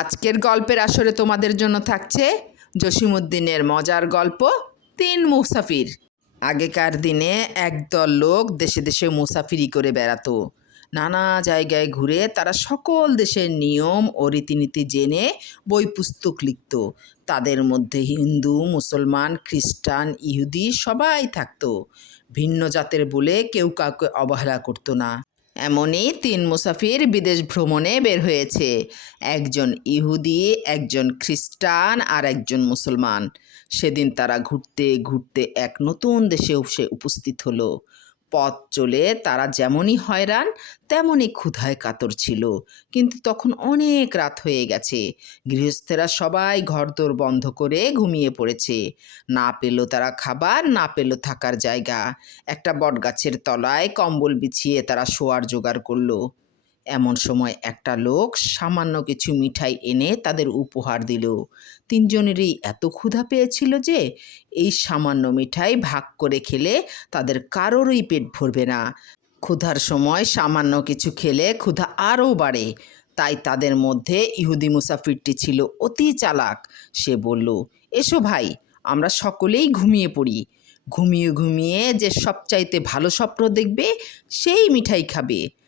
আজকের গল্পের আসরে তোমাদের জন্য থাকছে জসিমুদ্দিনের মজার গল্প, তিন মুসাফির। আগেকার দিনে একদল লোক দেশে দেশে মুসাফিরি করে বেড়াতো। নানা জায়গায় ঘুরে তারা সকল দেশের নিয়ম ও রীতিনীতি জেনে বই পুস্তক লিখত। তাদের মধ্যে হিন্দু, মুসলমান, খ্রিস্টান, ইহুদি সবাই থাকতো। ভিন্ন জাতের বলে কেউ কাউকে অবহেলা করতো না। এমনই তিন মুসাফির বিদেশ ভ্রমণে বের হয়েছে। একজন ইহুদি, একজন খ্রিস্টান আর একজন মুসলমান। সেদিন তারা ঘুরতে ঘুরতে এক নতুন দেশে সে উপস্থিত হলো। পথ চলে তারা যেমনই হয়রান, তেমনই ক্ষুধায় কাতর ছিল। কিন্তু তখন অনেক রাত হয়ে গেছে। গৃহস্থেরা সবাই ঘরদোর বন্ধ করে ঘুমিয়ে পড়েছে। না পেল তারা খাবার, না পেল থাকার জায়গা। একটা বটগাছের তলায় কম্বল বিছিয়ে তারা শোয়ার জোগাড় করল। এমন সময় একটা লোক সামান্য কিছু মিঠাই এনে তাদের উপহার দিল। তিনজনেরই এত ক্ষুধা পেয়েছিল যে, এই সামান্য মিঠাই ভাগ করে খেলে তাদের কারোরই পেট ভরবে না। ক্ষুধার সময় সামান্য কিছু খেলে ক্ষুধা আরও বাড়ে। তাই তাদের মধ্যে ইহুদি মুসাফিরটি ছিল অতি চালাক। সে বলল, এসো ভাই, আমরা সকলেই ঘুমিয়ে পড়ি। ঘুমিয়ে ঘুমিয়ে যে সবচাইতে ভালো স্বপ্ন দেখবে, সেই মিঠাই খাবে।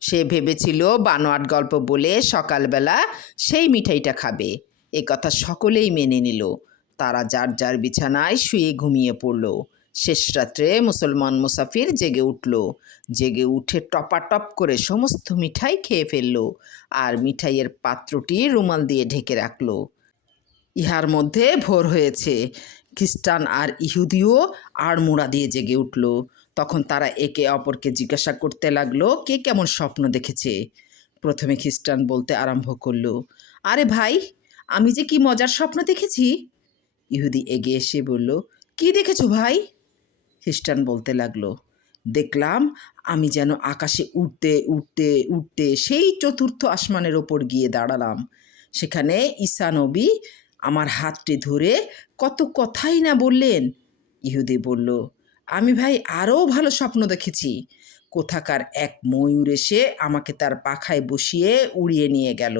সে ভেবেছিল বানোয়াট গল্প বলে সকালবেলা সেই মিঠাইটা খাবে। এ কথা সকলেই মেনে নিল। তারা যার যার বিছানায় শুয়ে ঘুমিয়ে পড়ল। শেষ রাত্রে মুসলমান মুসাফির জেগে উঠল। জেগে উঠে টপাটপ করে সমস্ত মিঠাই খেয়ে ফেলল আর মিঠাইয়ের পাত্রটি রুমাল দিয়ে ঢেকে রাখল। ইহার মধ্যে ভোর হয়েছে। খ্রিস্টান আর ইহুদিও আর মুড়া দিয়ে জেগে উঠল। তখন তারা একে অপরকে জিজ্ঞাসা করতে লাগল, কে কেমন স্বপ্ন দেখেছে? প্রথমে খ্রিস্টান বলতে আরম্ভ করল, আরে ভাই, আমি যে কি মজার স্বপ্ন দেখেছি? ইহুদি এগিয়ে এসে বলল, কি দেখেছ ভাই? খ্রিস্টান বলতে লাগল, দেখলাম আমি যেন আকাশে উঠতে উঠতে উঠতে সেই চতুর্থ আসমানের ওপর গিয়ে দাঁড়ালাম। সেখানে ঈসা নবী আমার হাতটি ধরে কত কথাই না বললেন। ইহুদি বলল আমি ভাই আরও ভালো স্বপ্ন দেখেছি। কোথাকার এক ময়ূর এসে আমাকে তার পাখায় বসিয়ে উড়িয়ে নিয়ে গেল।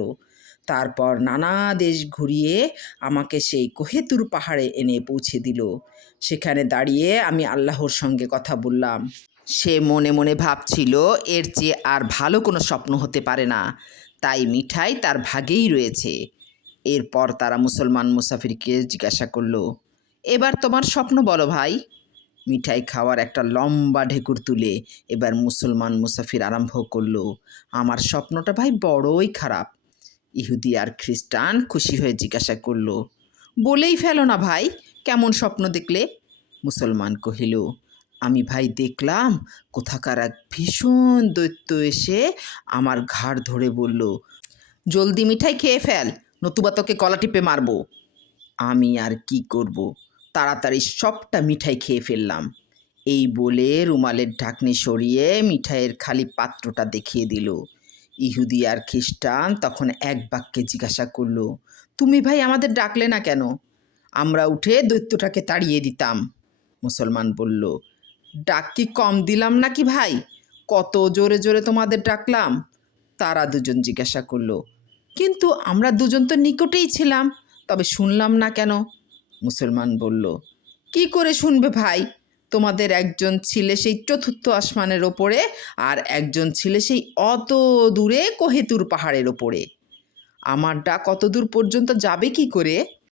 তারপর নানা দেশ ঘুরিয়ে আমাকে সেই কোহেতুর পাহাড়ে এনে পৌঁছে দিল। সেখানে দাঁড়িয়ে আমি আল্লাহর সঙ্গে কথা বললাম। সে মনে মনে ভাবছিল, এর চেয়ে আর ভালো কোনো স্বপ্ন হতে পারে না। তাই মিঠাই তার ভাগেই রয়েছে। এরপর তারা মুসলমান মুসাফিরকে জিজ্ঞাসা করল, এবার তোমার স্বপ্ন বলো ভাই। মিঠাই খাওয়ার একটা লম্বা ঢেকুর তুলে এবার মুসলমান মুসাফির আরম্ভ করল। আমার স্বপ্নটা ভাই বড়ই খারাপ। ইহুদি আর খ্রিস্টান খুশি হয়ে জিজ্ঞাসা করল, বলেই ফেলো না ভাই, কেমন স্বপ্ন দেখলে? মুসলমান কহিল, আমি ভাই দেখলাম কোথাকার এক ভীষণ দৈত্য এসে আমার ঘাড় ধরে বলল, জলদি মিঠাই খেয়ে ফেল, নতুবা তোকে কলা টিপে মারবো আমি আর কি করব? তাড়াতাড়ি সবটা মিঠাই খেয়ে ফেললাম। এই বলে রুমালের ঢাকনি সরিয়ে মিঠাইয়ের খালি পাত্রটা দেখিয়ে দিল। ইহুদি আর খ্রিস্টান তখন এক বাক্যে জিজ্ঞাসা করল, তুমি ভাই আমাদের ডাকলে না কেন? আমরা উঠে দৈত্যটাকে তাড়িয়ে দিতাম। মুসলমান বলল, ডাক কি কম দিলাম নাকি ভাই? কত জোরে জোরে তোমাদের ডাকলাম? তারা দুজন জিজ্ঞাসা করল, কিন্তু আমরা দুজন তো নিকটেই ছিলাম, তবে শুনলাম না কেন? মুসলমান বলল, কি করে শুনবে ভাই? তোমাদের একজন ছিলে সেই চতুর্থ আসমানের ওপরে, আর একজন ছিলে সেই অত দূরে কোহেতুর পাহাড়ের ওপরে। আমারটা কত দূর পর্যন্ত যাবে কি করে?